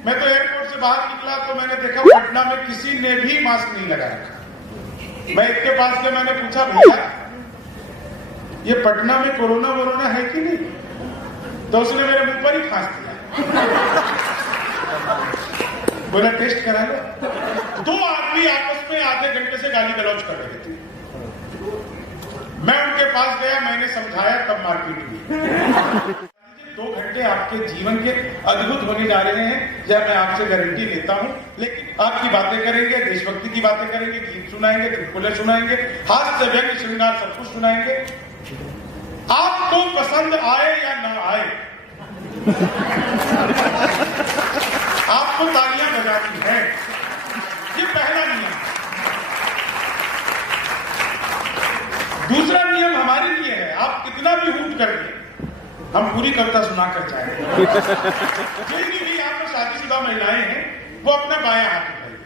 मैं तो एयरपोर्ट से बाहर निकला तो मैंने देखा पटना में किसी ने भी मास्क नहीं लगाया। मैं इसके पास गया, मैंने पूछा भैया ये पटना में कोरोना है कि नहीं? तो उसने मेरे मुंह पर ही फांस दिया, बोला टेस्ट करा लो। 2 आदमी आपस में आधे घंटे से गाली गलौज कर रहे थे। मैं उनके पास गया, मैंने समझाया, तब मारपीट हुई। 2 घंटे आपके जीवन के अद्भुत होने जा रहे हैं, जब मैं आपसे गारंटी देता हूं। लेकिन आपकी बातें करेंगे, देशभक्ति की बातें करेंगे, गीत सुनाएंगे, चुटकुले सुनाएंगे, हास्य व्यंग्य श्रृंगार सब कुछ सुनाएंगे। आपको पसंद आए या ना आए, आपको तालियां बजानी है। ये पहला नियम। दूसरा नियम हमारे लिए है, आप कितना भी हूट कर दें, हम पूरी कविता सुनाकर जाएंगे। जितनी भी यहाँ पर शादीशुदा महिलाएं हैं वो अपना बायां हाथ उठाइए,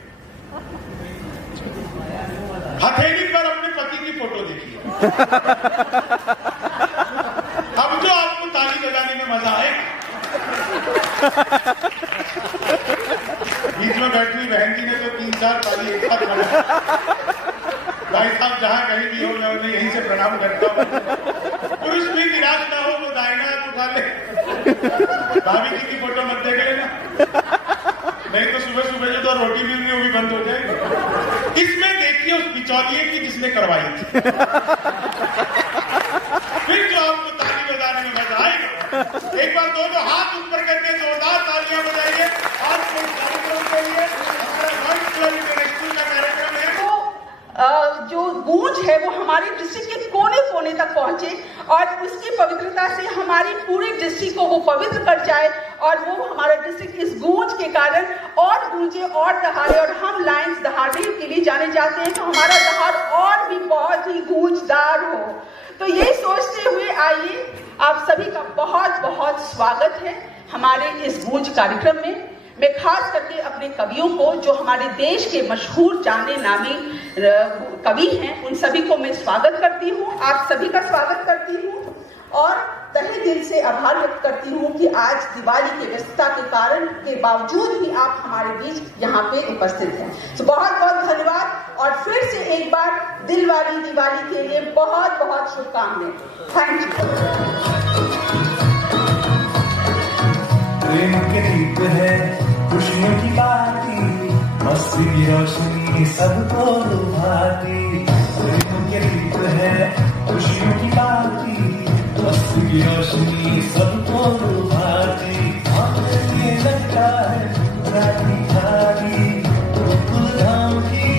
हथेली पर अपने पति की फोटो देखिए। अब जो आपको ताली बजाने में मजा आएगा। बीच में बैठी हुई बहन जी ने तो 3-4 ताली एक साथ बजा। भाई साहब जहां कहीं भी हो, मैं उन्हें यहीं से प्रणाम करता हूं। पुरुष भी निराश ना हो तो दाहिना हाथ उठा ले। भाभी जी की फोटो मत देख लेना, नहीं तो सुबह सुबह जो तो रोटी मिलनी वो भी बंद हो जाएगी। इसमें देखिए उस बिचौलिए की जिसने करवाई थी। फिर जो आपको ताली बजाने में मजा आएगा। एक बार दोनों हाथ ऊपर करके जोरदार तालियां बजाइए। आज कोई कार्यक्रम के लिए हमारा वर्ल्ड क्लब इंटरनेशनल का कार्यक्रम है। जो गूंज है वो हमारे डिस्ट्रिक्ट के कोने कोने तक पहुंचे और उसकी पवित्रता से हमारी पूरी डिस्ट्रिक्ट को वो पवित्र कर जाए और वो हमारा डिस्ट्रिक्ट इस गूंज के कारण और गूंजे और दहाड़े। और हम लायंस दहाड़े के लिए जाने जाते हैं, तो हमारा दहाड़ और भी बहुत ही गूंजदार हो। तो ये सोचते हुए आइए, आप सभी का बहुत बहुत स्वागत है हमारे इस गूंज कार्यक्रम में। मैं खास करके अपने कवियों को, जो हमारे देश के मशहूर जाने नामी कवि हैं, उन सभी को मैं स्वागत करती हूँ, आप सभी का स्वागत करती हूँ और तहे दिल से आभार व्यक्त करती हूँ कि आज दिवाली की व्यस्तता के कारण के बावजूद भी आप हमारे बीच यहाँ पे उपस्थित हैं। तो बहुत बहुत धन्यवाद और फिर से एक बार दिल वाली दिवाली के लिए बहुत बहुत शुभकामनाएं। Thank you. प्रेम के दीप है, खुशियों की बाती, मस्ती की रोशनी सबको लुभाती। प्रेम के दीप है, खुशियों की बाती, मस्ती की रोशनी सबको लुभाती। ये लगता है राती खाली गोकुल धाम की,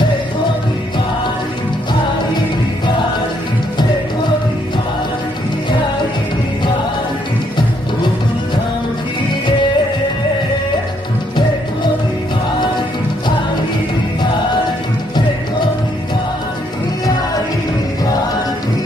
देखो दिवाली आई दिवाली, देखो दिवाली आई दिवाली, गोकुल धाम की, देखो दिवाली आई दिवाली, देखो दिवाली आई दिवाली।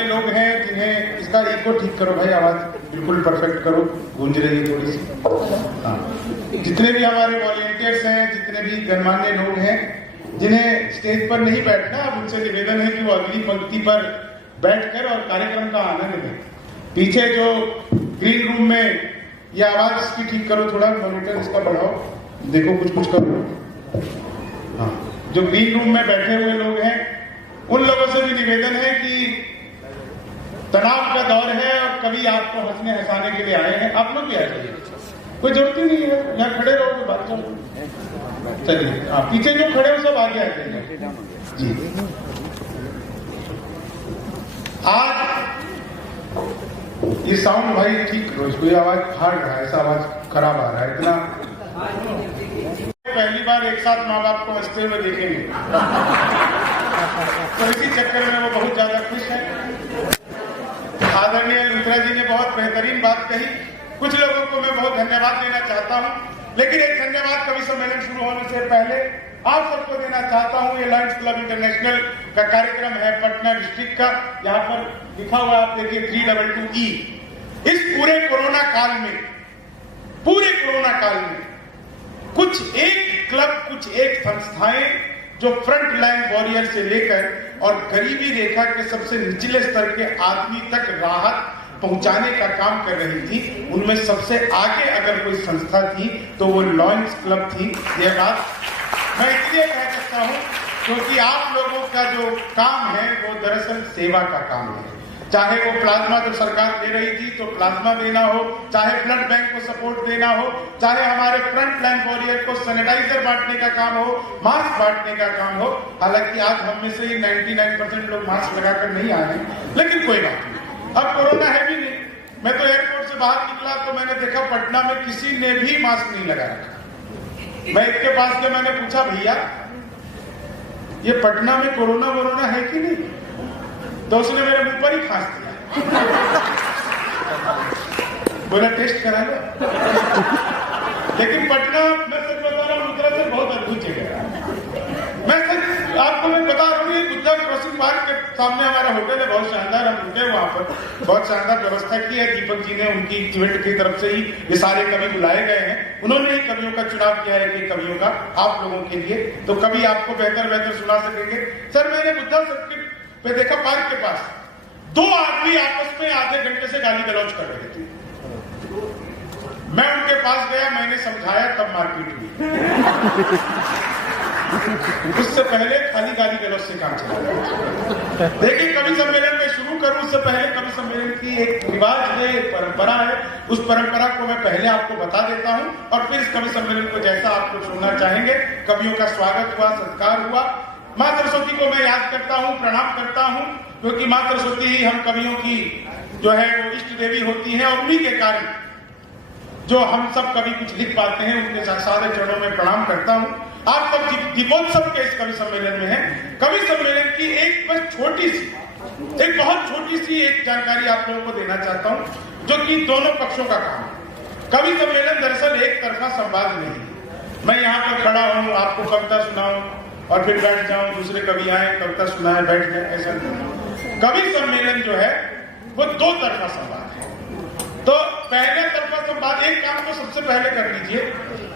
गणमान्य लोग हैं जिन्हें इसका इको ठीक करो भाई, आवाज बिल्कुल परफेक्ट करो, गूंज रही है थोड़ी सी। हाँ, जितने भी हमारे वॉलेंटियर्स हैं, जितने भी गणमान्य लोग हैं जिन्हें स्टेज पर नहीं बैठना, अब उनसे निवेदन है कि वो अगली पंक्ति पर बैठकर और कार्यक्रम का आनंद लें। पीछे जो ग्रीन रूम में ये आवाज इसकी ठीक करो, थोड़ा मॉनिटर इसका बढ़ाओ, देखो कुछ करो। हाँ, जो ग्रीन रूम में बैठे हुए लोग हैं उन लोगों से भी निवेदन है कि तनाव का दौर है और कभी आपको हंसने हंसाने के लिए आए हैं, आप लोग भी आ जाइए, कोई जरूरत ही नहीं है, यहाँ खड़े रहोगे बात करो। चलिए, आप पीछे जो खड़े हो सब आगे आ जाइए जी। आज ये साउंड भाई ठीक करो, इसको आवाज फाड़ रहा है, ऐसा आवाज खराब आ रहा है इतना। पहली बार एक साथ माँ बाप को हंसते हुए देखेंगे तो इसी चक्कर में वो बहुत ज्यादा खुश है। आदरणीय लुथरा जी ने बहुत बेहतरीन बात कही, कुछ लोगों को मैं बहुत धन्यवाद देना चाहता हूँ, लेकिन एक धन्यवाद कवि सम्मेलन शुरू होने से पहले आप सबको देना चाहता हूँ। ये लायंस क्लब इंटरनेशनल का कार्यक्रम है पटना डिस्ट्रिक्ट का, यहाँ पर लिखा हुआ आप देखिए 322E। इस पूरे कोरोना काल में कुछ एक क्लब, कुछ एक संस्थाएं जो फ्रंट लाइन वॉरियर से लेकर और गरीबी रेखा के सबसे निचले स्तर के आदमी तक राहत पहुंचाने का काम कर रही थी, उनमें सबसे आगे अगर कोई संस्था थी तो वो लायंस क्लब थी। यह बात मैं इसलिए कह सकता हूं क्योंकि आप लोगों का जो काम है वो दरअसल सेवा का काम है। चाहे वो प्लाज्मा जो सरकार दे रही थी तो प्लाज्मा देना हो, चाहे ब्लड बैंक को सपोर्ट देना हो, चाहे हमारे फ्रंट लाइन वॉरियर को सैनिटाइजर बांटने का काम हो, मास्क बांटने का काम हो। हालांकि आज हम में से 99% लोग मास्क लगाकर नहीं आए हैं, लेकिन कोई बात नहीं, अब कोरोना है भी नहीं। मैं तो एयरपोर्ट से बाहर निकला तो मैंने देखा पटना में किसी ने भी मास्क नहीं लगा रखा। मैं इसके पास गया, मैंने पूछा भैया ये पटना में कोरोना है कि नहीं, तो उसने मेरे मुंह पर ही खांस दिया, बोला टेस्ट करा लो। लेकिन पटना, मैं सच बता रहा हूँ, लुथरा से बहुत अद्भुत जगह है। मैं सच आपको मैं बता रहा हूँ, ये गुद्दा क्रॉसिंग पार्क के सामने हमारा होटल है, बहुत शानदार, हम रुके वहां पर, बहुत शानदार व्यवस्था की है। दीपक जी ने उनकी इवेंट की तरफ से ही ये सारे कवि बुलाए गए हैं, उन्होंने ही कवियों का चुनाव किया है कि कवियों का आप लोगों के लिए, तो कभी आपको बेहतर सुना सकेंगे। सर मैंने बुद्धा सर्किट पे देखा, पार्क के पास 2 आदमी आपस में आधे घंटे से गाली गलौज कर रहे थे। मैं उनके पास गया, मैंने समझाया, तब मारपीट हुई। उससे पहले खाली गाली गलौज से काम चला। देखिए, कवि सम्मेलन में शुरू करूं उससे पहले कवि सम्मेलन की एक रिवाज है, एक परंपरा है, उस परंपरा को मैं पहले आपको बता देता हूं और फिर इस कवि सम्मेलन को जैसा आपको सुनना चाहेंगे। कवियों का स्वागत हुआ, सत्कार हुआ। माँ सरस्वती को मैं याद करता हूँ, प्रणाम करता हूँ, क्योंकि माँ सरस्वती ही हम कवियों की जो है वो इष्ट देवी होती है, और उन्हीं के कारण जो हम सब कभी कुछ लिख पाते हैं, उनके सारे चरणों में प्रणाम करता हूँ। आप सब दीपोत्सव के इस कवि सम्मेलन में हैं। कवि सम्मेलन की एक बस बहुत छोटी सी एक जानकारी आप लोगों को देना चाहता हूँ, जो कि दोनों पक्षों का काम है। कवि सम्मेलन दरअसल एक तरफा संवाद नहीं है। मैं यहाँ पर खड़ा हूँ, आपको कविता सुनाऊं और फिर बैठ जाऊं, दूसरे कवि आए, कविता सुनाए, बैठ जाए, ऐसा नहीं। कवि सम्मेलन जो है वो 2 तरफा संवाद है। तो पहले तरफा संवाद, एक काम तो सबसे पहले कर लीजिए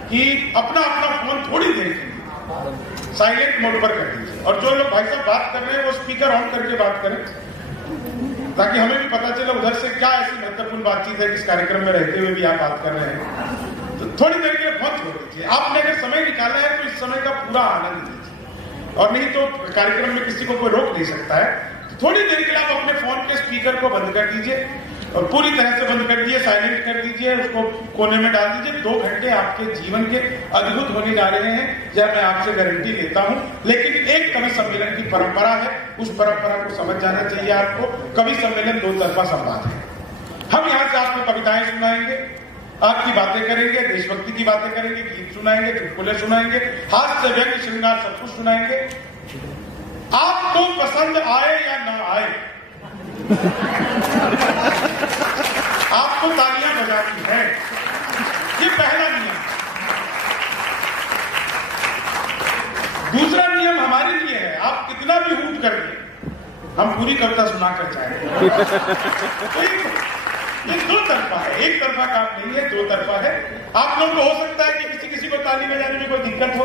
कि अपना फोन थोड़ी देर के लिए साइलेंट मोड पर कर लीजिए, और जो लोग भाई साहब बात कर रहे हैं वो स्पीकर ऑन करके बात करें, ताकि हमें भी पता चले उधर से क्या ऐसी महत्वपूर्ण बातचीत है जिस कार्यक्रम में रहते हुए भी आप बात कर रहे हैं। तो थोड़ी देर के लिए फोन छोड़ दीजिए। आपने अगर समय निकाला है तो इस समय का पूरा आनंद लीजिए, और नहीं तो कार्यक्रम में किसी को कोई रोक नहीं सकता है। तो थोड़ी देर के लिए आप अपने फोन के स्पीकर को बंद कर दीजिए, और पूरी तरह से बंद कर दीजिए, साइलेंट कर दीजिए, उसको कोने में डाल दीजिए। 2 घंटे आपके जीवन के अद्भुत होने जा रहे हैं, यह मैं आपसे गारंटी देता हूं। लेकिन एक कवि सम्मेलन की परंपरा है, उस परंपरा को समझ जाना चाहिए आपको। कवि सम्मेलन 2 तरफा संवाद है। हम यहाँ से आपको कविताएं सुनाएंगे, आपकी बातें करेंगे, देशभक्ति की बातें करेंगे, गीत सुनाएंगे, चुटकुले सुनाएंगे, हास्य, व्यंग्य, श्रृंगार, सब कुछ सुनाएंगे। आपको पसंद आए या ना आए, आपको तालियां बजानी है, ये पहला नियम। दूसरा नियम हमारे लिए है, आप कितना भी हूट कर दें, हम पूरी कविता सुनाकर जाएंगे। ये दो तरफा है, एक तरफा काम नहीं है, दो तरफा है। आप लोग को हो सकता है कि किसी को ताली बजाने में कोई दिक्कत हो,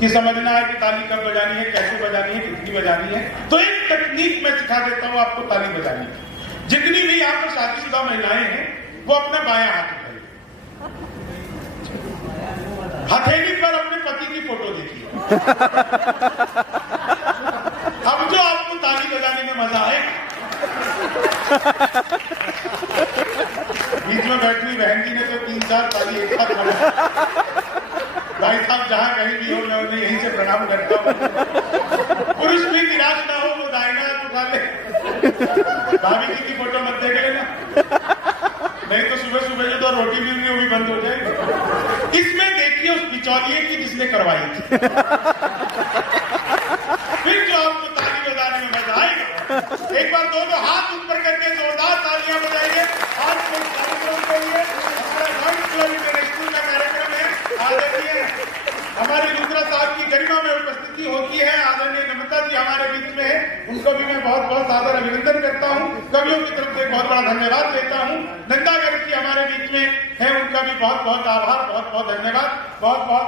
कि समझना है कि ताली कब बजानी है, कैसे बजानी है, कितनी बजानी है। तो एक तकनीक मैं सिखा देता हूं आपको ताली बजाने की। जितनी भी यहाँ पर शादीशुदा महिलाएं हैं वो अपना बायां हाथ उठाइए, हथेली पर अपने पति की फोटो देखिए। अब जो आपको ताली बजाने में मजा आएगा, बीच में बैठी हुई बहन जी ने तो 3-4 ताली एक साथ बजा। भाई साहब जहां कहीं भी हो मैं उन्हें यहीं से प्रणाम करता हूं। पुरुष भी निराश ना हो, वो दाहिना हाथ उठा ले। भाभी जी की फोटो मत देख लेना, नहीं तो सुबह सुबह जो तो रोटी मिल रही वो भी बंद हो जाएगी। इसमें देखिए उस बिचौलिए की जिसने करवाई थी। फिर जो आपको ताली बजाने में मजा आएगा। एक बार दोनों हाथ ऊपर करके जोरदार तालियां बजाइए। आज कोई कार्यक्रम करिए, हमारा इंटरनेशनल का कार्यक्रम है। आदरणीय हमारे लुथरा साहब की गरिमा में उपस्थिति होती है। आदरणीय नम्रता जी हमारे बीच में है, उनको भी मैं बहुत बहुत सादर अभिनंदन करता हूँ। कवियों की तरफ से बहुत बड़ा धन्यवाद देता हूँ। नंदा गर्ग जी हमारे बीच में है, उनका भी बहुत बहुत आभार, बहुत बहुत धन्यवाद। बहुत बहुत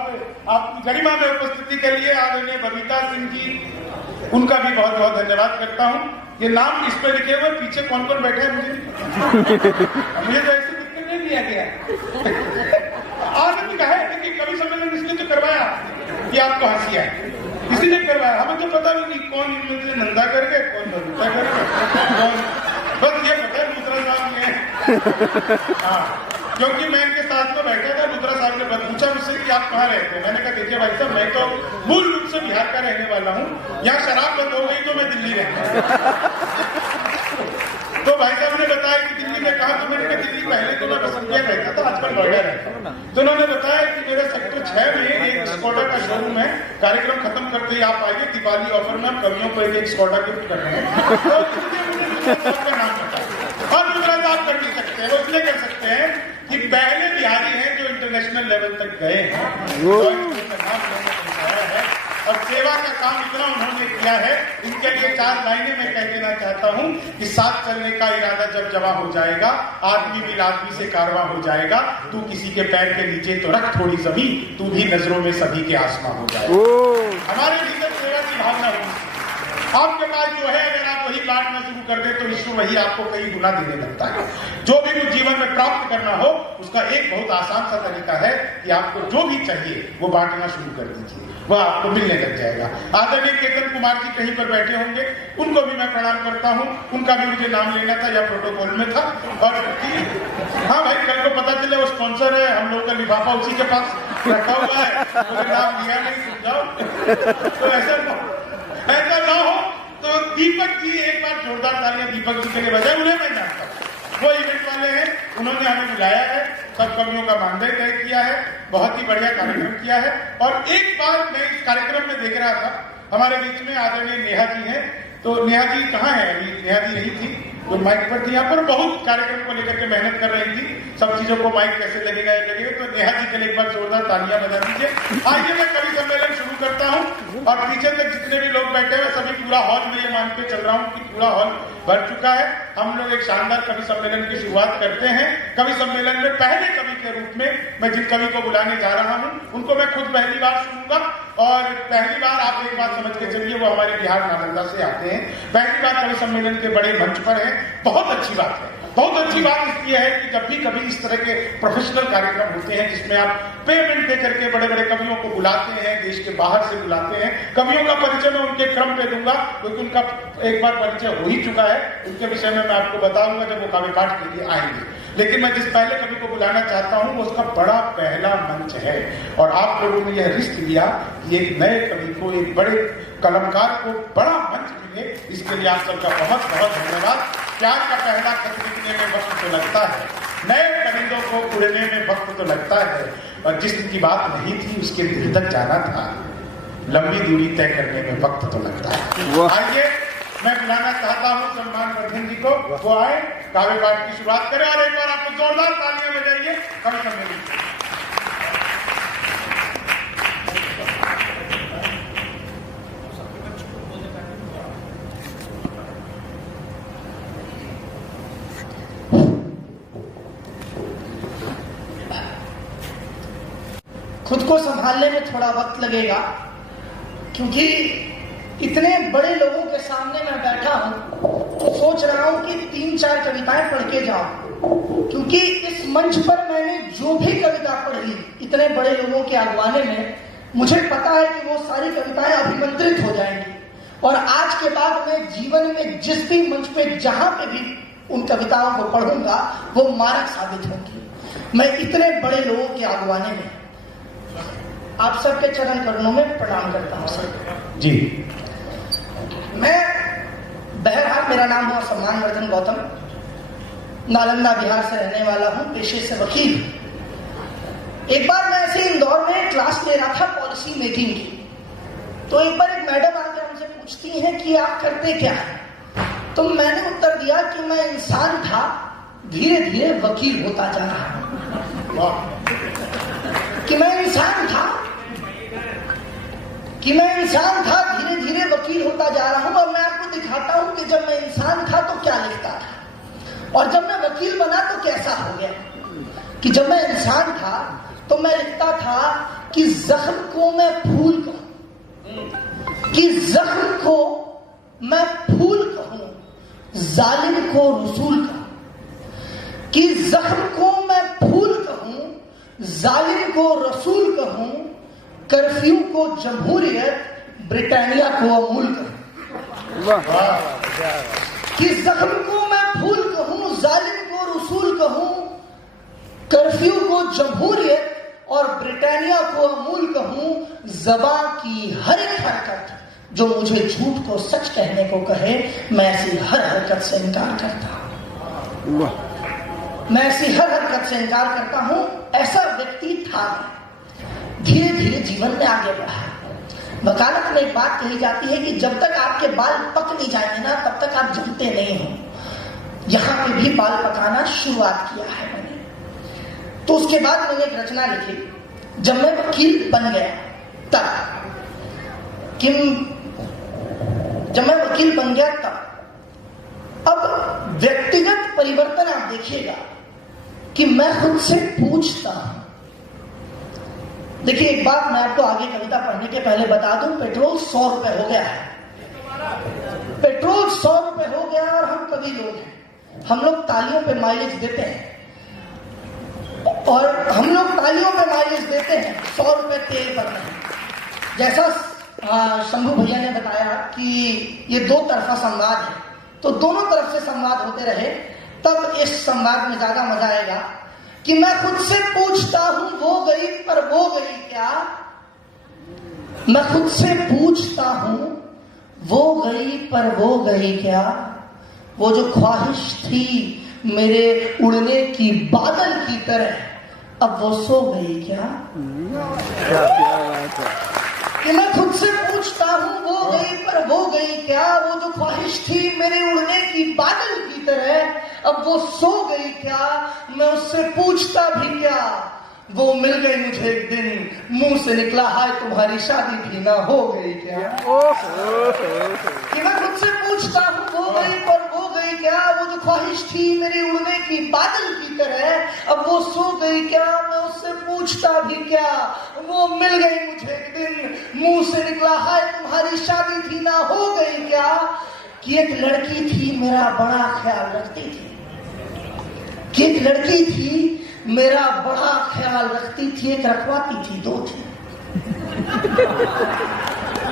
आपकी गरिमा में उपस्थिति के लिए आदरणीय बबीता सिंह जी, उनका भी बहुत बहुत धन्यवाद करता हूँ। ये नाम इस पे लिखे हुए, पीछे कौन कौन बैठे हैं मुझे तो ऐसे दिक्कत नहीं दिया गया। आदमी का है कि कवि सम्मेलन इसलिए तो करवाया कि आपको हंसी आए, इसीलिए करवाया। हमें तो पता भी नहीं कौन इनमें से नंदा करके कौन बबीता करके कौन, बस ये पता है लुथरा साहब है। हाँ, क्योंकि मैं इनके साथ में बैठा था, लुथरा साहब ने पूछा मुझसे कि आप कहाँ रहते हैं। मैंने कहा देखिए भाई साहब, मैं तो मूल रूप से बिहार का रहने वाला हूँ, यहाँ शराब बंद हो गई तो मैं दिल्ली रहता। तो भाई साहब ने बताया कि दिल्ली में कहा, तो मैंने कहा दिल्ली पहले तो मैं बसंतिया रहता था, आजकल नोएडा रहता हूं। तो उन्होंने बताया कि मेरा सेक्टर 6 में एक स्कॉडा का शोरूम है, कार्यक्रम खत्म करते ही आप आइए, दिवाली ऑफर में हम कवियों को एक स्कॉडा गिफ्ट कर रहे हैं। तो इसलिए मुझे लुथरा साहब का नाम पता है। और लुथरा साहब कर भी सकते हैं, वो इसलिए कर सकते हैं कि पहले बिहारी हैं जो इंटरनेशनल लेवल तक गए हैं और सेवा का काम इतना उन्होंने किया है। इनके लिए 4 लाइनें मैं कह देना चाहता हूं कि साथ चलने का इरादा जब जमा हो जाएगा, आदमी मिल आदमी से कारवा हो जाएगा। तू किसी के पैर के नीचे तो रख थोड़ी जमीन, तू भी नजरों में सभी के आसमां हो जाएगा। हमारे भीतर सेवा की भावना होगी। आपके पास जो है, अगर आप वही बांटना शुरू कर दे तो ईश्वर वही आपको कई गुना देने लगता है। जो भी कुछ जीवन में प्राप्त करना हो, उसका एक बहुत आसान सा तरीका है कि आपको जो भी चाहिए वो बांटना शुरू कर दीजिए, वह आपको मिलने लग जाएगा। आदरणीय केतन कुमार जी कहीं पर बैठे होंगे, उनको भी मैं प्रणाम करता हूँ। उनका भी मुझे नाम लेना था या प्रोटोकॉल में था। और हाँ भाई, कल को पता चले वो स्पॉन्सर है, हम लोग का लिफाफा उसी के पास रखा हुआ है, मुझे नाम लिया नहीं, समझाओ। तो ऐसा ना हो तो दीपक जी, एक बार जोरदार तालियां दीपक जी के लिए बजाए। उन्हें मैं जानता हूँ, वो इवेंट वाले हैं, उन्होंने हमें बुलाया है, सब कवियों का मानदेय तय किया है, बहुत ही बढ़िया कार्यक्रम किया है। और एक बार मैं इस कार्यक्रम में देख रहा था, हमारे बीच में आदरणीय नेहा जी हैं। तो नेहा जी कहाँ है अभी? नेहा जी नहीं थी, तो माइक पर थी यहाँ पर, बहुत कार्यक्रम को लेकर के मेहनत कर रही थी, सब चीजों को माइक कैसे लगेगा लगेगा। तो नेहा जी के लिए एक बार जोरदार तालियां बजा दीजिए। आइए मैं कवि सम्मेलन शुरू करता हूँ, और पीछे तक जितने भी लोग बैठे हुए सभी, पूरा हॉल में ये मान के चल रहा हूँ कि पूरा हॉल भर चुका है। हम लोग एक शानदार कवि सम्मेलन की शुरुआत करते हैं। कवि सम्मेलन में पहले कवि के रूप में मैं जिन कवि को बुलाने जा रहा हूँ, उनको मैं खुद पहली बार सुनूंगा। और पहली बार आप एक बात समझ के चलिए, वो हमारे बिहार नालंदा से आते हैं, पहली बार कवि सम्मेलन के बड़े मंच पर है। बहुत अच्छी बात है। बहुत अच्छी बात इसलिए है कि जब भी कभी इस तरह के प्रोफेशनल कार्यक्रम होते हैं जिसमें आप पेमेंट दे करके बड़े बड़े कवियों को बुलाते हैं, देश के बाहर से बुलाते हैं, कवियों का परिचय मैं उनके क्रम पे दूंगा, क्योंकि उनका एक बार परिचय हो ही चुका है। उनके विषय में मैं आपको बताऊंगा जब वो काव्य पाठ के लिए आएंगे। लेकिन मैं जिस पहले कवि को बुलाना चाहता हूं, वो उसका बड़ा पहला मंच है। और आप लोगों ने यह रिस्क लिया कि एक नए कवि को, एक बड़े कलमकार को बड़ा मंच मिले, इसके लिए आप सबका बहुत बहुत धन्यवाद। प्यार का पहला खत लिखने में वक्त तो लगता है, नए परिंदों को उड़ने में वक्त तो लगता है, और जिस दिन की बात नहीं थी उसके दिल तक जाना था, लंबी दूरी तय करने में वक्त तो लगता है। आइए मैं बुलाना चाहता हूँ सम्मान वर्धन जी को, वो आए, काव्य पाठ की शुरुआत करें। और एक बार आपको जोरदार तालियां बजाइए कवि सम्मेलन। इसको संभालने में थोड़ा वक्त लगेगा, क्योंकि इतने बड़े लोगों के सामने मैं बैठा हूं तो सोच रहा हूं कि 3-4 कविताएं पढ़ के जाऊं, क्योंकि इस मंच पर मैंने जो भी कविता पढ़ी इतने बड़े लोगों के आगवाने में, मुझे पता है कि वो सारी कविताएं अभिमंत्रित हो जाएंगी और आज के बाद मैं जीवन में जिस भी मंच पे जहां पे भी उन कविताओं को पढ़ूंगा वो मारक साबित होगी। मैं इतने बड़े लोगों के आगवाने में आप सबके चरण करुणों में प्रणाम करता हूं सर जी। मैं बहरहाल मेरा नाम हुआ सम्मानवर्धन गौतम, नालंदा बिहार से रहने वाला हूं, पेशे से वकील। एक बार मैं ऐसे इंदौर में क्लास ले रहा था पॉलिसी मेकिंग की, तो एक बार एक मैडम आकर हमसे पूछती हैं कि आप करते क्या हैं? तो मैंने उत्तर दिया कि मैं इंसान था, धीरे धीरे वकील होता जा रहा हूं। कि मैं इंसान था धीरे धीरे वकील होता जा रहा हूं। और मैं आपको दिखाता हूं कि जब मैं इंसान था तो क्या लिखता था और जब मैं वकील बना तो कैसा हो गया। कि जब मैं इंसान था तो मैं लिखता था कि जख्म को मैं फूल कहूं, कि जख्म को मैं फूल कहूं, जालिम को रसूल कहूं। कि जख्म को मैं फूल कहूं, जालिम को रसूल कहूं, कर्फ्यू को जमहूरियत, ब्रिटानिया को अमूल कहूं। कि जख्म को मैं फूल कहूं, जालिम को रसूल कहूं, कर्फ्यू को जमहूरियत और ब्रिटानिया को अमूल कहूं। ज़बां की हर एक हरकत जो मुझे झूठ को सच कहने को कहे, मैं ऐसी हर हरकत से इनकार करता हूं। मैं ऐसी हर हरकत से इनकार करता हूं। ऐसा व्यक्ति था। धीरे धीरे जीवन में आगे बढ़ा। वकालत में एक बात कही जाती है कि जब तक आपके बाल पक नहीं जाएंगे ना, तब तक आप जमते नहीं हो। यहां पे भी बाल पकाना शुरुआत किया है मैंने। तो उसके बाद मैंने एक रचना लिखी जब मैं वकील बन गया तब। जब मैं वकील बन गया तब। अब व्यक्तिगत परिवर्तन आप देखिएगा कि मैं खुद से पूछता हूं। देखिए, एक बात मैं आपको आगे कविता पढ़ने के पहले बता दूं, पेट्रोल 100 रुपए हो गया है। पेट्रोल 100 रुपए हो गया और हम कवि लोग हैं। हम लोग तालियों पे माइलेज देते हैं और हम लोग तालियों पे माइलेज देते हैं 100 रुपए तेल पर नहीं। जैसा शंभू भैया ने बताया कि ये दो तरफा संवाद है, तो दोनों तरफ से संवाद होते रहे तब इस संवाद में ज्यादा मजा आएगा। कि मैं खुद से पूछता हूं वो गई पर वो गई क्या। मैं खुद से पूछता हूं वो गई पर वो गई क्या। वो जो ख्वाहिश थी मेरे उड़ने की बादल की तरह, अब वो सो गई क्या। कि मैं खुद से पूछता हूं वो गई पर वो गई क्या। वो जो ख्वाहिश थी मेरे उड़ने की बादल की तरह, अब वो सो गई क्या। मैं उससे पूछता भी क्या, वो मिल गई मुझे एक दिन, मुंह से निकला हाय तुम्हारी शादी भी ना हो गई क्या। कि मैं खुद से पूछता हूं वो गई पर वो गई क्या। वो जो ख्वाहिश थी मेरे उड़ने की बादल की तरह, अब वो सो गई क्या। मैं उससे पूछता भी क्या, वो मिल गई मुझे एक दिन, मुंह से निकला हाय तुम्हारी शादी भी ना हो गई क्या। कि एक लड़की थी मेरा बड़ा ख्याल रखती थी। कि एक लड़की थी मेरा बड़ा ख्याल रखती थी, एक रखवाती थी, दो थी।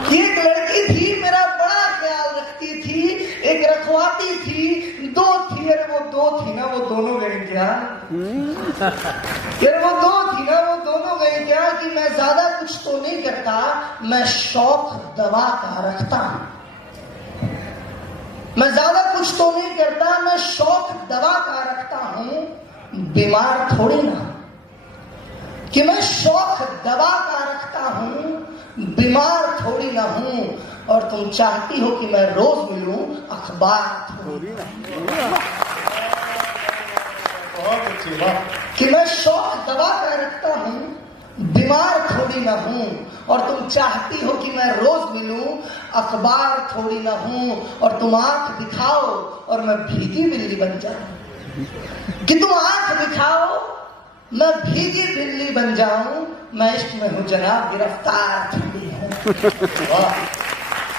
कि एक लड़की थी मेरा बड़ा ख्याल रखती थी, एक रखवाती थी, दो थी। अरे वो दो थी ना, वो दोनों गई क्या। अरे वो दो थी ना, वो दोनों गई क्या। कि मैं ज्यादा कुछ तो नहीं करता, मैं शौक दवा का रखता हूं। मैं ज्यादा कुछ तो नहीं करता, मैं शौक दवा का रखता हूं, बीमार थोड़ी ना। कि मैं शौक दवा का रखता हूं, बीमार थोड़ी ना हूं। और तुम चाहती हो कि मैं रोज मिलूं, अखबार थोड़ी ना। बहुत अच्छी बात। कि मैं शौक दवा का रखता हूं, बीमार थोड़ी ना हूं। और तुम चाहती हो कि मैं रोज मिलूं, अखबार थोड़ी ना हूं। और तुम आंख दिखाओ और मैं भीगी बिल्ली बन जाऊं। कि तुम आंख दिखाओ मैं भीगी बिल्ली बन जाऊं। मैं इश्क में हूँ जनाब, गिरफ्तार थोड़ी हूँ।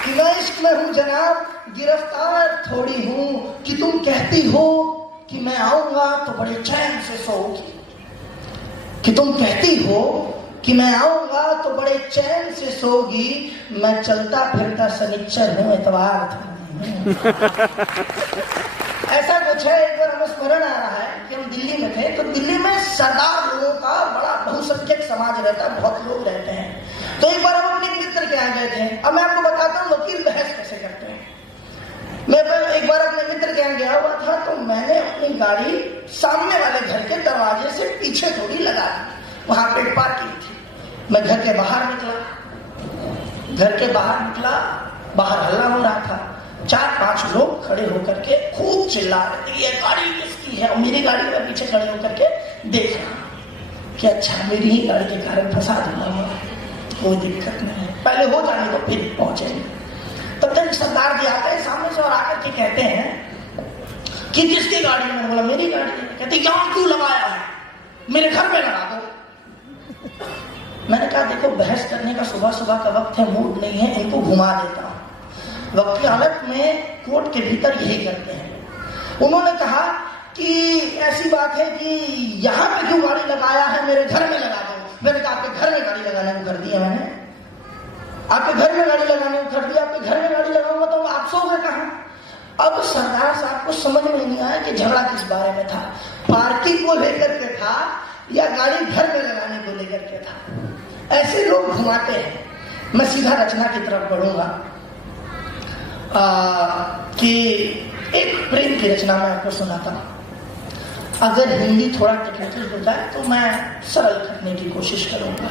कि मैं इश्क में हूँ जनाब, गिरफ्तार थोड़ी हूँ। कि तुम कहती हो कि मैं आऊंगा तो बड़े चैन से सोओगी। कि तुम कहती हो कि मैं आऊंगा तो बड़े चैन से सोगी। मैं चलता फिरता शनिचर हूँ, एतवार थोड़ी हूँ। ऐसा कुछ है। एक बार हमें स्मरण आ रहा है कि हम दिल्ली में थे, तो दिल्ली में सरदार लोगों का बड़ा बहुसंख्यक समाज रहता है, बहुत लोग रहते हैं। तो एक बार हम अपने मित्र के यहाँ गए थे। अब मैं आपको बताता हूँ वकील बहस कैसे करते हैं। मैं एक बार अपने मित्र के यहाँ गया हुआ था, तो मैंने अपनी गाड़ी सामने वाले घर के दरवाजे से पीछे थोड़ी लगा दी। वहां पे पार्किंग थी। मैं घर के बाहर निकला, बाहर हल्ला हो रहा था। 4-5 लोग खड़े होकर के खूब चिल्ला रहे थे, ये गाड़ी किसकी है। और मेरी गाड़ी में पीछे खड़े होकर के देख रहा कि अच्छा मेरी ही गाड़ी के कारण फंसा दूंगा, कोई दिक्कत नहीं है, पहले हो जाने तो फिर पहुंचेंगे। तब तक सरदार जी आते हैं सामने से और आकर के कहते हैं कि किसकी गाड़ी है। मैंने बोला मेरी गाड़ी है। कहते यहाँ क्यों लगाया है, मेरे घर में लगा दो। मैंने कहा देखो बहस करने का सुबह सुबह का वक्त है, मूड नहीं है, इनको घुमा देता हूँ। वकालत में कोर्ट के भीतर यही करते हैं। उन्होंने कहा कि ऐसी बात है कि यहाँ पे क्यों गाड़ी लगाया है, मेरे घर में लगा दो। मैंने कहा आपके घर में गाड़ी लगाने को कर दिया मैंने, आपके घर में गाड़ी लगाने को कर दिया, आपके घर में गाड़ी लगाऊंगा तो आप सोओगे कहाँ। अब सरदार साहब को समझ में नहीं आया कि झगड़ा किस बारे में था, पार्किंग को लेकर के था या गाड़ी घर में लगाने को लेकर के था। ऐसे लोग घुमाते हैं। मैं सीधा रचना की तरफ बढ़ूंगा कि एक प्रेम की रचना मैं आपको सुनाता हूं। अगर हिंदी थोड़ा टेक्निकल हो जाए तो मैं सरल करने की कोशिश करूंगा।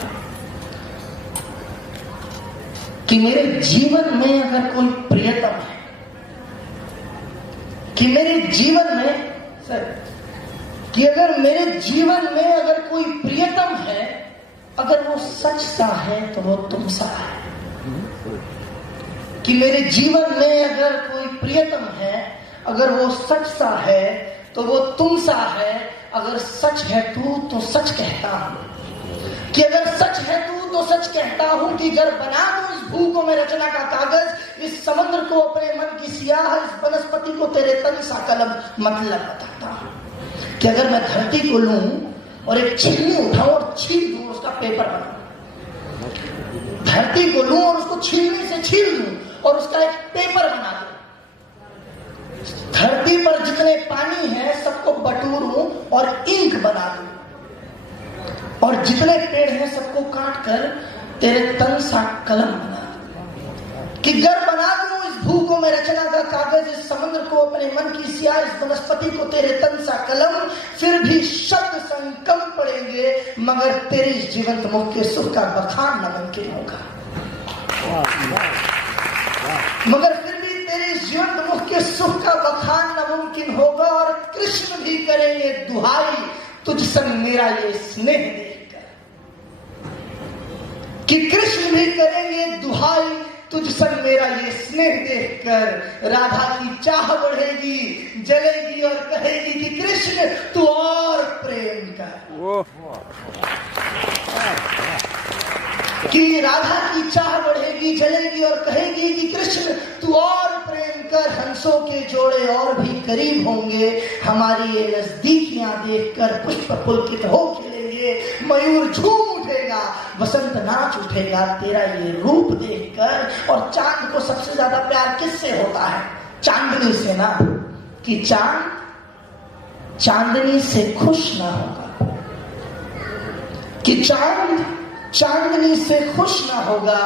कि मेरे जीवन में अगर कोई प्रियतम है, कि मेरे जीवन में कि अगर मेरे जीवन में अगर कोई प्रियतम है, अगर वो सच सा है तो वो तुम सा है। कि मेरे जीवन में अगर कोई प्रियतम है, अगर वो सच सा है तो वो तुम सा है। अगर सच है तू तो सच कहता हूं। कि अगर सच है तू तो सच कहता हूं। कि अगर बना दूं इस भू को मैं रचना का कागज, इस समुद्र को अपने मन की सियाह, इस वनस्पति को तेरे तन सा कलम, मतलब बताता हूं। कि अगर मैं धरती को लूं और एक छीलनी उठाऊं और छील दूं, उसका पेपर बनाऊं। धरती को लूं और उसको छीलनी से छील दूं और उसका एक पेपर बना दूं। धरती पर जितने पानी है सबको बटोरूं और इंक बना दूं। और जितने पेड़ हैं सबको काट कर तेरे तन सा कलम बना दूं। कि गर बना दूं इस भू को मैं रचना का कागज, इस समुद्र को अपने मन की सियाह, इस वनस्पति को तेरे तन सा कलम। फिर भी शब्द संकम पड़ेंगे, मगर तेरे इस जीवंत मुख के सुख का बखान नामुमकिन होगा। मगर फिर भी तेरे इस जीवंत मुख के सुख का बखान नामुमकिन होगा। और कृष्ण भी करेंगे दुहाई तुझ संग मेरा ये स्नेह देखकर। कि कृष्ण भी करेंगे दुहाई तुझ संग मेरा ये स्नेह देखकर। राधा की चाह बढ़ेगी, जलेगी और कहेगी कि कृष्ण तू और प्रेम कर। कि राधा की चाह बढ़ेगी, जलेगी और कहेगी कि कृष्ण तू और प्रेम कर। हंसों के जोड़े और भी करीब होंगे, हमारी ये नजदीकियां देखकर पुष्प पुलकित हो खिलेंगे। मयूर झूम उठेगा, वसंत नाच उठेगा तेरा ये रूप देखकर। और चांद को सबसे ज्यादा प्यार किससे होता है? चांदनी से ना। कि चांद चांदनी से खुश ना होगा। कि चांद चांदनी से खुश ना होगा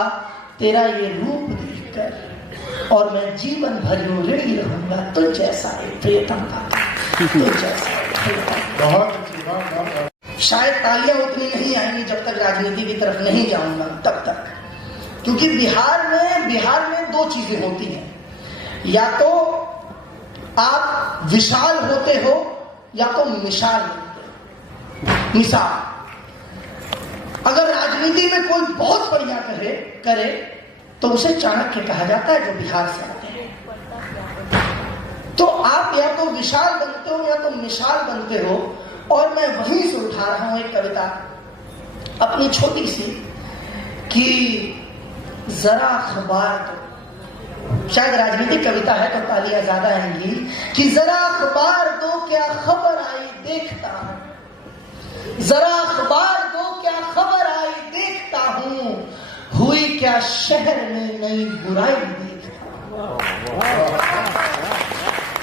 तेरा ये रूप देखकर। और मैं जीवन भर यूं ऋणी रहूंगा तुझ जैसा एक प्रियतम का, तुझ जैसा एक प्रियतम। बहुत अच्छी बात। शायद तालियां उतनी नहीं आएंगी जब तक राजनीति की तरफ नहीं जाऊंगा तब तक। क्योंकि बिहार में 2 चीजें होती हैं, या तो आप विशाल होते हो या तो मिसाल होते हो। मिसाल, अगर राजनीति में कोई बहुत बढ़िया करे तो उसे चाणक्य कहा जाता है, जो बिहार से आते हैं। तो आप या तो विशाल बनते हो या तो मिसाल बनते हो। और मैं वहीं से उठा रहा हूं एक कविता अपनी छोटी सी कि जरा अखबार दो, शायद राजनीतिक कविता है तो तालियां ज्यादा आएंगी, कि जरा अखबार दो क्या खबर आई देखता हूं, जरा अखबार दो क्या खबर आई देखता हूं, हुई क्या शहर में नई बुराई देखता हूं।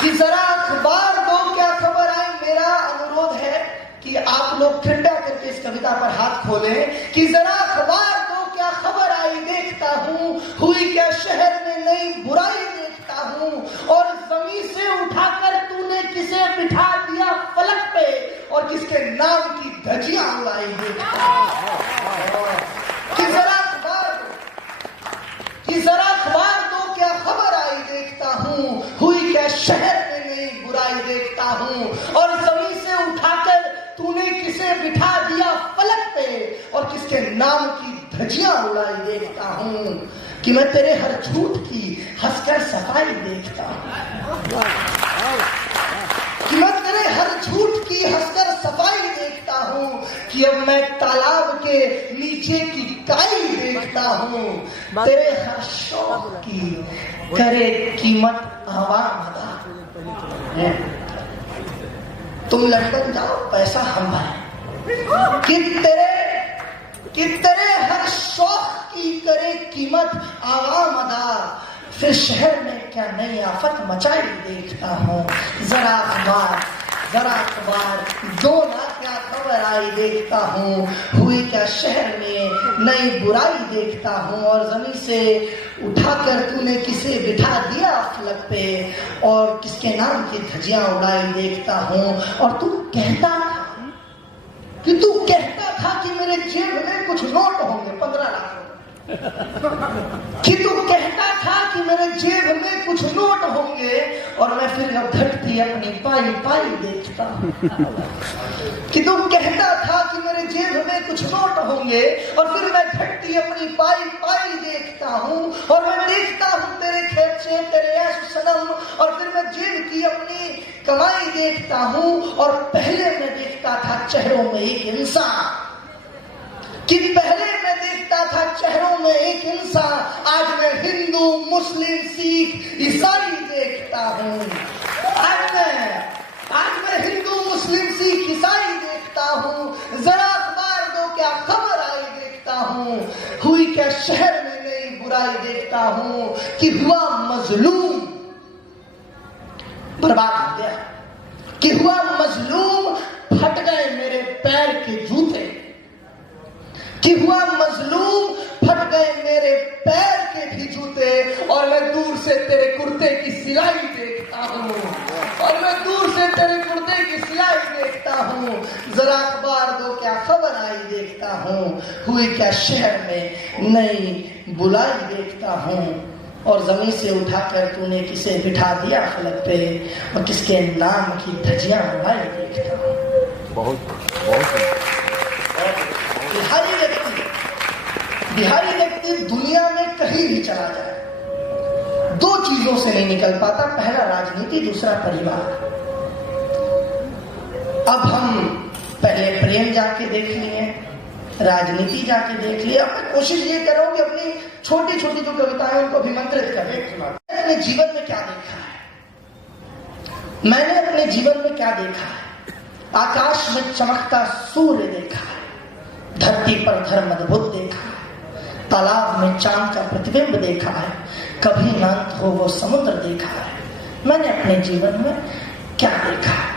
कि जरा अखबार दो क्या खबर आई। मेरा अनुरोध है कि आप लोग कृपया करके इस कविता पर हाथ खोलें कि जरा अखबार दो क्या खबर आई देखता हूं, हुई क्या शहर में नई बुराई देखता हूं, और जमीन से उठाकर तूने किसे बिठा दिया फलक पे, और किसके नाम की धज्जियां उड़ाई देखता हूं। कि जरा अखबार दो क्या खबर आई देखता हूं, हुई क्या शहर में नई बुराई देखता हूं, और जमीन से उठाकर तूने किसे बिठा दिया फलक पे, और किसके नाम की धज्जियां उड़ाई देखता हूं। कि मैं तेरे हर झूठ की हंसकर सफाई देखता हूं, कि मैं तेरे हर झूठ की हंसकर सफाई देखता हूं, कि अब मैं तालाब के नीचे की काई देखता हूं, तेरे हर शौक की करे कीमत आवाम अदा। तुम लंदन जाओ पैसा हम भरें, कि तेरे हर शौक की करे कीमत आवाम अदा, फिर शहर में क्या नई आफत मचाई देखता हूँ। जरा अखबार दो ना क्या खबर आई देखता हूँ, हुई क्या शहर में नई बुराई देखता हूँ, और जमीन से उठाकर तूने किसे बिठा दिया फलक पे, और किसके नाम की धज्जियां उड़ाई देखता हूँ। और तू कहता था कि मेरे जेब में कुछ नोट होंगे 15 लाख, कि तू कहता था कि मेरे जेब में कुछ नोट होंगे, और मैं फिर अब घटती अपनी पाई पाई देखता हूँ। कि तू कहता था कि मेरे जेब में कुछ नोट होंगे, और फिर मैं घटती अपनी पाई पाई देखता हूँ, और मैं देखता हूँ तेरे खेत से तेरे ऐश सनम, और फिर मैं जेब की अपनी कमाई देखता हूँ। और पहले मैं देखता था चेहरों में एक इंसान, कि पहले मैं देखता था चेहरों में एक इंसान, आज मैं हिंदू मुस्लिम सिख ईसाई देखता हूँ। आज मैं हिंदू मुस्लिम सिख ईसाई देखता हूँ। जरा अखबार दो क्या खबर आई देखता हूँ, हुई क्या शहर में नई बुराई देखता हूँ, कि हुआ मजलूम बर्बाद हो गया, कि हुआ मजलूम फट गए मेरे पैर के जूते, कि हुआ मजलूम फट गए मेरे पैर के भी जूते, और मैं दूर से तेरे कुर्ते की सिलाई देखता हूँ, और मैं दूर से तेरे कुर्ते की सिलाई देखता हूँ। जरा अखबार दो क्या खबर आई देखता हूँ, हुई क्या शहर में नई बुलाई देखता हूँ, और जमीन से उठाकर तूने किसे बिठा दिया फलक पे, और किसके नाम की धज्जियां उड़ाई देखता हूँ। बिहारी व्यक्ति दुनिया में कहीं भी चला जाए, दो चीजों से नहीं निकल पाता, पहला राजनीति, दूसरा परिवार। अब हम पहले प्रेम जाके देख लिए, राजनीति जाके देख लिए, अब मैं कोशिश ये करूं कि अपनी छोटी छोटी जो कविताएं उनको अभिमंत्रित करें। अपने जीवन में क्या देखा है, मैंने अपने जीवन में क्या देखा है। आकाश में चमकता सूर्य देखा है, धरती पर धर्म अद्भुत देखा है, तालाब में चांद का प्रतिबिंब देखा है, कभी ना अंत हो वो समुद्र देखा है। मैंने अपने जीवन में क्या देखा है,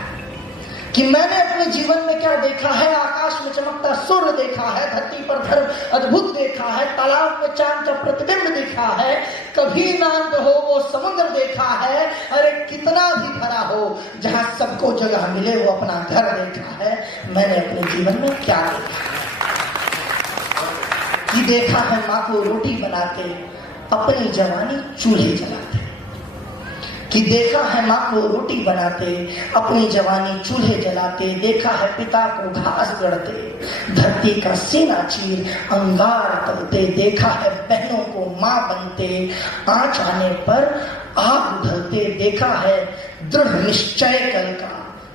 कि मैंने अपने जीवन में क्या देखा है। आकाश में चमकता सूर्य देखा है, धरती पर धर्म अद्भुत देखा है, तालाब में चांद का प्रतिबिंब देखा है, कभी ना अंत हो वो समुद्र देखा है। अरे कितना भी भरा हो, जहां सबको जगह मिले वो अपना घर देखा है। मैंने अपने जीवन में क्या देखा है, कि देखा है माँ को रोटी बनाते अपनी जवानी चूल्हे जलाते, कि देखा है माँ को रोटी बनाते अपनी जवानी चूल्हे जलाते, देखा है पिता को घास गढ़ते धरती का सीना चीर अंगार तलते, देखा है बहनों को माँ बनते आँच आने पर आग उधलते, देखा है दृढ़ निश्चय कल का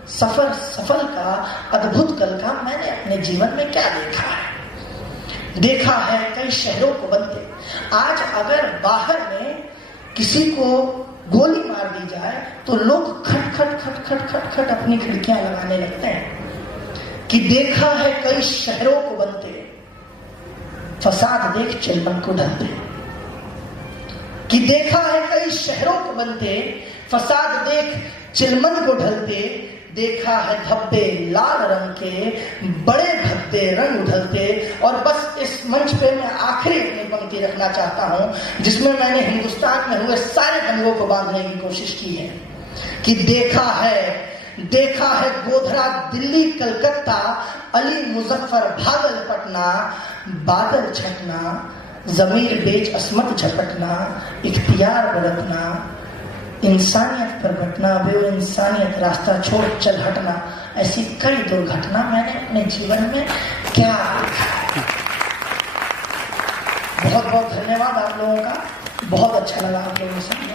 सफल का अद्भुत कल का। मैंने अपने जीवन में क्या देखा है, देखा है कई शहरों को बनते। आज अगर बाहर में किसी को गोली मार दी जाए तो लोग खट खट खट खट खट खट अपनी खिड़कियां लगाने लगते हैं कि देखा है कई शहरों को बनते, फसाद देख चिलमन को ढलते। कि देखा है कई शहरों को बनते, फसाद देख चिलमन को ढलते। देखा है धब्बे लाल रंग के, बड़े भद्दे रंग उधलते। और बस इस मंच पे मैं आखिरी अपनी पंक्ति रखना चाहता हूं जिसमें मैंने हिंदुस्तान में हुए सारे रंगों को बांधने की कोशिश की है कि देखा है गोधरा दिल्ली कलकत्ता, अली मुजफ्फर भागल पटना, बादल छटना, जमीर बेच असमत झपटना, इख्तियार बरतना, इंसानियत पर घटना, वे इंसानियत रास्ता छोड़ चल हटना। ऐसी कई दुर्घटना मैंने अपने जीवन में क्या। बहुत बहुत धन्यवाद आप लोगों का, बहुत अच्छा लगा आप लोगों से।